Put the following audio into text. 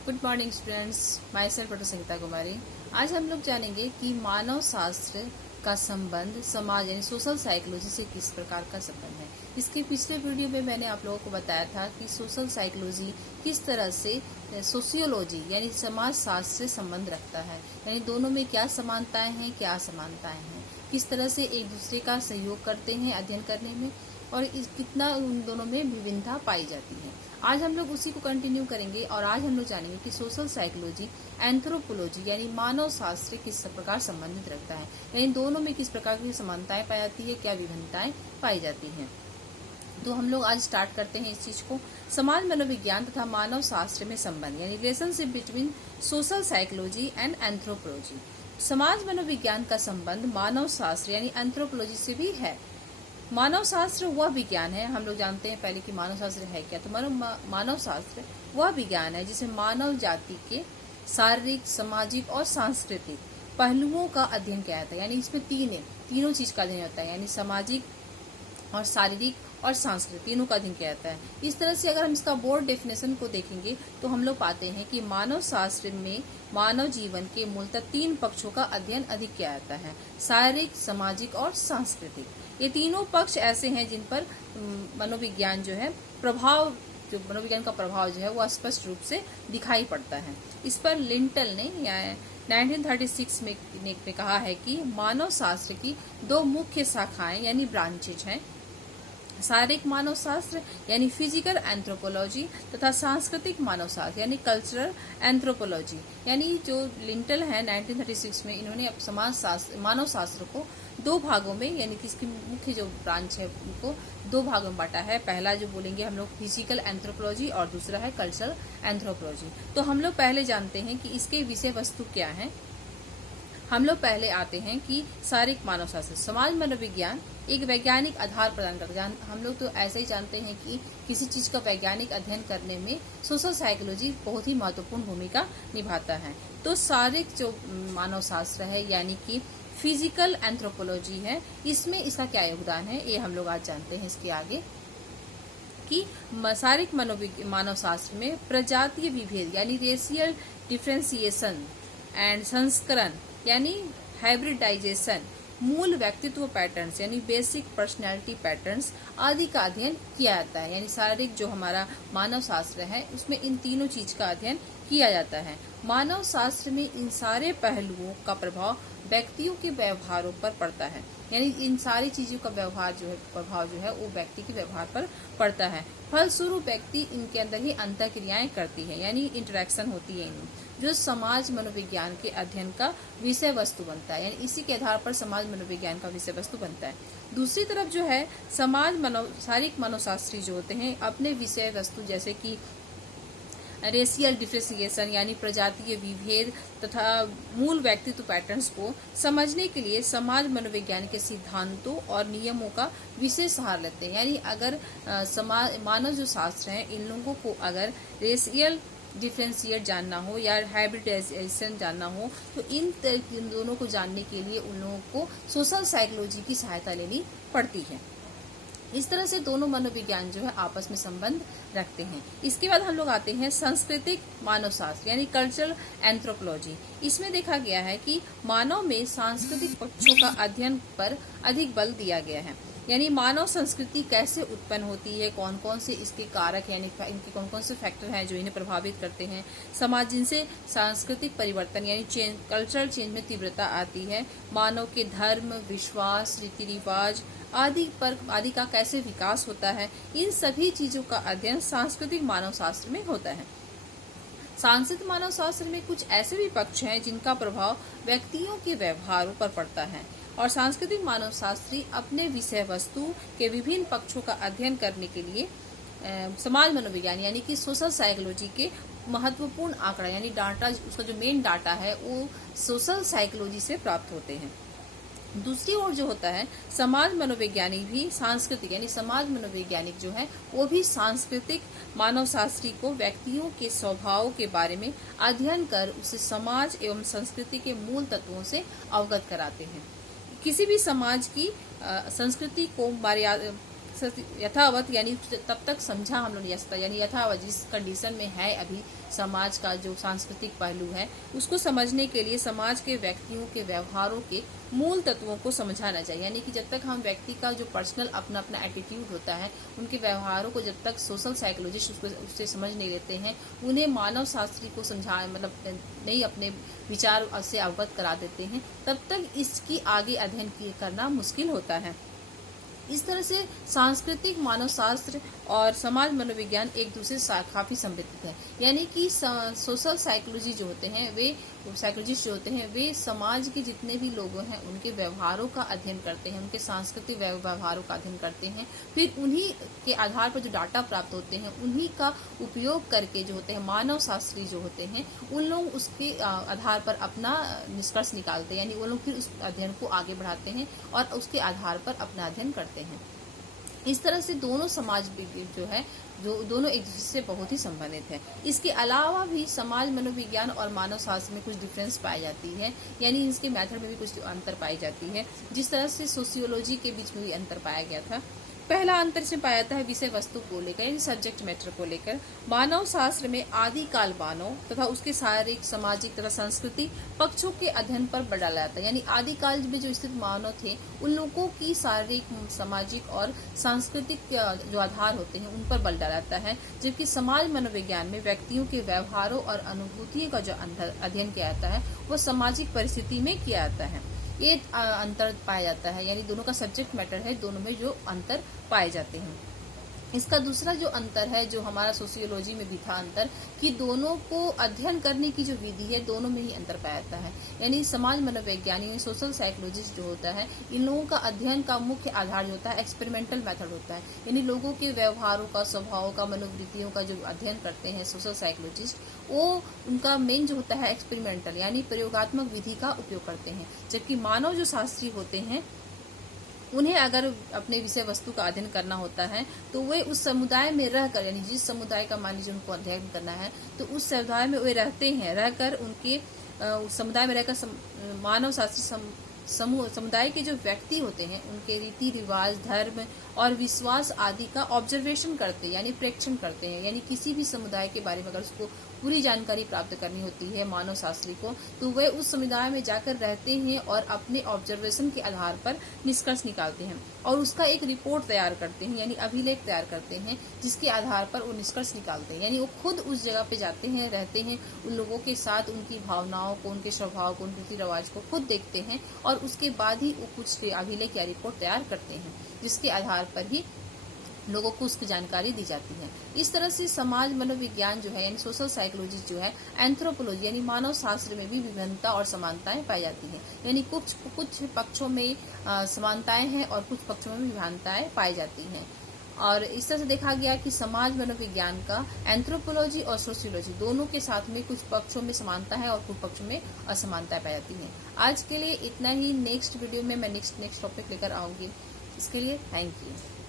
Good morning students, myself doctor Sangeeta Kumari. आज हम लोग जानेंगे कि मानव शास्त्र का संबंध समाज यानी सोशल साइकोलॉजी से किस प्रकार का संबंध है। इसके पिछले वीडियो में मैंने आप लोगों को बताया था कि सोशल साइकोलॉजी किस तरह से सोशियोलॉजी यानी समाज शास्त्र से संबंध रखता है, यानी दोनों में क्या समानताएं हैं, क्या असमानताएं हैं, किस तरह से एक दूसरे का सहयोग करते हैं अध्ययन करने में और कितना उन दोनों में विभिन्नता पाई जाती है। आज हम लोग उसी को कंटिन्यू करेंगे और आज हम लोग जानेंगे कि सोशल साइकोलॉजी एंथ्रोपोलॉजी यानी मानव शास्त्र किस प्रकार संबंधित रखता है, यानी दोनों में किस प्रकार की समानताएं पाई जाती है, क्या विभिन्नताएं पाई जाती हैं। तो हम लोग आज स्टार्ट करते हैं इस चीज को। समाज मनोविज्ञान तथा मानव शास्त्र में संबंध यानी relationship between social psychology and anthropology. समाज मनोविज्ञान का संबंध मानव शास्त्र यानी एंथ्रोपोलॉजी से भी है। मानव शास्त्र वह विज्ञान है, हम लोग जानते हैं पहले कि मानव शास्त्र है क्या। तो मानव शास्त्र वह विज्ञान है जिसमें मानव जाति के शारीरिक, सामाजिक और सांस्कृतिक पहलुओं का अध्ययन किया जाता है। यानी इसमें तीनों चीज का अध्ययन होता है, यानी सामाजिक और शारीरिक और सांस्कृतिक तीनों का अध्ययन किया जाता है। इस तरह से अगर हम इसका बोर्ड डेफिनेशन को देखेंगे तो हम लोग पाते हैं कि मानव शास्त्र में मानव जीवन के मूलतः 3 पक्षों का अध्ययन अधिक किया जाता है, शारीरिक, सामाजिक और सांस्कृतिक। ये तीनों पक्ष ऐसे हैं जिन पर मनोविज्ञान जो है मनोविज्ञान का प्रभाव जो है वो स्पष्ट रूप से दिखाई पड़ता है। इस पर लिंटल ने 1936 में कहा है कि मानव शास्त्र की 2 मुख्य शाखाएं यानी ब्रांचेज हैं, शारीरिक मानव शास्त्र यानी फिजिकल एंथ्रोपोलॉजी तथा सांस्कृतिक मानव शास्त्र यानी कल्चरल एंथ्रोपोलॉजी। यानी जो लिंटल है 1936 में इन्होंने मानव शास्त्र को 2 भागों में यानी कि इसकी मुख्य जो ब्रांच है उनको 2 भागों में बांटा है। पहला जो बोलेंगे हम लोग फिजिकल एंथ्रोपोलॉजी और दूसरा है कल्चरल एंथ्रोपोलॉजी। तो हम लोग पहले जानते हैं कि इसके विषय वस्तु क्या है। हम लोग पहले आते हैं कि शारीरिक मानव शास्त्र समाज मनोविज्ञान एक वैज्ञानिक आधार प्रदान करता है। हम लोग तो ऐसे ही जानते हैं कि किसी चीज का वैज्ञानिक अध्ययन करने में सोशल साइकोलॉजी बहुत ही महत्वपूर्ण भूमिका निभाता है। तो शारीरिक जो मानव शास्त्र है यानी कि फिजिकल एंथ्रोपोलॉजी है, इसमें इसका क्या योगदान है ये हम लोग आज जानते हैं। इसके आगे कि शारीरिक मानव शास्त्र में प्रजातीय विभेद यानी रेशियल डिफ्रेंसिएशन एंड संस्करण यानी हाइब्रिडाइजेशन, मूल व्यक्तित्व पैटर्न्स यानी बेसिक पर्सनैलिटी पैटर्न्स आदि का अध्ययन किया जाता है। यानी शारीरिक जो हमारा मानव शास्त्र है उसमें इन तीनों चीज का अध्ययन किया जाता है। मानव शास्त्र में इन सारे पहलुओं का प्रभाव व्यक्तियों के व्यवहारों पर पड़ता है, यानी इन सारी चीजों का प्रभाव जो है वो व्यक्ति के व्यवहार पर पड़ता है। फलस्वरूप व्यक्ति इनके अंदर ही अंतःक्रियाएं करती है यानी इंटरेक्शन होती है जो समाज मनोविज्ञान के अध्ययन का विषय वस्तु बनता है। यानी इसी के आधार पर समाज मनोविज्ञान का विषय वस्तु बनता है। दूसरी तरफ जो है शारीरिक मनोशास्त्री जो होते हैं अपने विषय वस्तु जैसे कि रेशियल डिफ्रेंसिएशन यानी प्रजातीय विभेद तथा मूल व्यक्तित्व पैटर्न्स को समझने के लिए समाज मनोविज्ञान के सिद्धांतों और नियमों का विशेष सहारा लेते हैं। यानी अगर मानव जो शास्त्र है इन लोगों को अगर रेशियल डिफ्रेंशिएट जानना हो या हाइब्रिडाइजेशन जानना हो तो इन दोनों को जानने के लिए उन लोगों को सोशल साइकोलॉजी की सहायता लेनी पड़ती है। इस तरह से दोनों मनोविज्ञान जो है आपस में संबंध रखते हैं। इसके बाद हम लोग आते हैं सांस्कृतिक मानव शास्त्र यानी कल्चरल एंथ्रोपोलॉजी। इसमें देखा गया है कि मानव में सांस्कृतिक पक्षों का अध्ययन पर अधिक बल दिया गया है। यानी मानव संस्कृति कैसे उत्पन्न होती है, कौन कौन से इसके कारक यानी इनके कौन कौन से फैक्टर हैं जो इन्हें प्रभावित करते हैं, समाज जिनसे सांस्कृतिक परिवर्तन यानी कल्चरल चेंज में तीव्रता आती है, मानव के धर्म, विश्वास, रीति रिवाज आदि का कैसे विकास होता है, इन सभी चीजों का अध्ययन सांस्कृतिक मानव शास्त्र में होता है। सांस्कृतिक मानव शास्त्र में कुछ ऐसे भी पक्ष हैं जिनका प्रभाव व्यक्तियों के व्यवहारों पर पड़ता है और सांस्कृतिक मानव शास्त्री अपने विषय वस्तु के विभिन्न पक्षों का अध्ययन करने के लिए समाज मनोविज्ञान यानी कि सोशल साइकोलॉजी के महत्वपूर्ण आंकड़ा यानी डाटा, उसका जो मेन डाटा है वो सोशल साइकोलॉजी से प्राप्त होते हैं। दूसरी ओर जो होता है समाज मनोवैज्ञानिक भी सांस्कृतिक यानी समाज मनोवैज्ञानिक जो है वो भी सांस्कृतिक मानव शास्त्री को व्यक्तियों के स्वभाव के बारे में अध्ययन कर उसे समाज एवं संस्कृति के मूल तत्वों से अवगत कराते हैं। किसी भी समाज की संस्कृति को यथावत यानी तब तक समझा हम लोग नहीं जा सकता, यानी यथावत जिस कंडीशन में है अभी समाज का जो सांस्कृतिक पहलू है उसको समझने के लिए समाज के व्यक्तियों के व्यवहारों के मूल तत्वों को समझाना चाहिए। यानी कि जब तक हम व्यक्ति का जो पर्सनल अपना अपना एटीट्यूड होता है, उनके व्यवहारों को जब तक सोशल साइकोलॉजिस्ट उससे समझ नहीं लेते हैं, उन्हें मानव शास्त्री को समझा मतलब नहीं अपने विचार से अवगत करा देते हैं, तब तक इसकी आगे अध्ययन करना मुश्किल होता है। इस तरह से सांस्कृतिक मानव शास्त्र और समाज मनोविज्ञान एक दूसरे से काफी संबंधित है। यानी कि सोशल साइकोलॉजी जो होते हैं वे साइकोलॉजिस्ट जो होते हैं वे समाज के जितने भी लोग हैं उनके व्यवहारों का अध्ययन करते हैं, उनके सांस्कृतिक व्यवहारों का अध्ययन करते हैं, फिर उन्हीं के आधार पर जो डाटा प्राप्त होते हैं उन्हीं का उपयोग करके जो होते हैं मानव शास्त्री जो होते हैं उन लोग उसके आधार पर अपना निष्कर्ष निकालते हैं, यानी वो लोग फिर उस अध्ययन को आगे बढ़ाते हैं और उसके आधार पर अपना अध्ययन करते हैं। इस तरह से दोनों समाज जो है जो दोनों एक दूसरे से बहुत ही संबंधित है। इसके अलावा भी समाज मनोविज्ञान और मानव शास्त्र में कुछ डिफरेंस पाई जाती है, यानी इसके मेथड में भी कुछ अंतर पाई जाती है, जिस तरह से सोशियोलॉजी के बीच में भी अंतर पाया गया था। पहला अंतर से पाया जाता है विषय वस्तु को लेकर यानी सब्जेक्ट मैटर को लेकर। मानव शास्त्र में आदिकाल मानव तथा उसके शारीरिक सामाजिक तथा सांस्कृतिक पक्षों के अध्ययन पर बल डाला जाता है, यानी आदिकाल में जो स्थित मानव थे उन लोगों की शारीरिक सामाजिक और सांस्कृतिक जो आधार होते हैं उन पर बल डाला जाता है, जबकि समाज मनोविज्ञान में व्यक्तियों के व्यवहारों और अनुभूतियों का जो अध्ययन किया जाता है वह सामाजिक परिस्थिति में किया जाता है। ये अंतर पाया जाता है, यानी दोनों का सब्जेक्ट मैटर है, दोनों में जो अंतर पाए जाते हैं। इसका दूसरा जो अंतर है जो हमारा सोशियोलॉजी में भी था अंतर कि दोनों को अध्ययन करने की जो विधि है दोनों में ही अंतर पाया जाता है। यानी समाज मनोवैज्ञानिक सोशल साइकोलॉजिस्ट जो होता है इन लोगों का अध्ययन का मुख्य आधार जो होता है एक्सपेरिमेंटल मेथड होता है, यानी लोगों के व्यवहारों का स्वभावों का मनोवृत्तियों का जो अध्ययन करते हैं सोशल साइकोलॉजिस्ट वो उनका मेन जो होता है एक्सपेरिमेंटल यानी प्रयोगात्मक विधि का उपयोग करते हैं, जबकि मानव जो शास्त्री होते हैं उन्हें अगर अपने विषय वस्तु का अध्ययन करना होता है तो वे उस समुदाय में रहकर यानी जिस समुदाय का मान लीजिए उनको अध्ययन करना है तो उस समुदाय में वे रहते हैं, रहकर उनके समुदाय में रहकर मानव शास्त्री समुदाय के जो व्यक्ति होते हैं उनके रीति रिवाज धर्म और विश्वास आदि का ऑब्जर्वेशन करते हैं यानी प्रेक्षण करते हैं। यानी किसी भी समुदाय के बारे में अगर उसको पूरी जानकारी प्राप्त करनी होती है मानव शास्त्री को तो वे उस समुदाय में जाकर रहते हैं और अपने ऑब्जर्वेशन के आधार पर निष्कर्ष निकालते हैं और उसका एक रिपोर्ट तैयार करते हैं यानी अभिलेख तैयार करते हैं, जिसके आधार पर वो निष्कर्ष निकालते हैं। यानी वो खुद उस जगह पे जाते हैं, रहते हैं, उन लोगों के साथ उनकी भावनाओं को उनके स्वभाव को उनके रीति रिवाज को खुद देखते हैं और उसके बाद ही वो कुछ अभिलेख या रिपोर्ट तैयार करते हैं, जिसके आधार पर ही लोगों को उसकी जानकारी दी जाती है। इस तरह से समाज मनोविज्ञान जो है यानी सोशल साइकोलॉजी जो है एंथ्रोपोलॉजी यानी मानव शास्त्र में भी विभिन्नता और समानताएं पाई जाती है, यानी कुछ पक्षों में समानताएं हैं और कुछ पक्षों में विभिन्नताएं पाई जाती हैं। और इस तरह से देखा गया कि समाज मनोविज्ञान का एंथ्रोपोलॉजी और सोशियोलॉजी दोनों के साथ में कुछ पक्षों में समानता है और कुछ पक्षों में असमानताएं पाई जाती हैं। आज के लिए इतना ही, नेक्स्ट वीडियो में मैं नेक्स्ट टॉपिक लेकर आऊंगी। इसके लिए थैंक यू।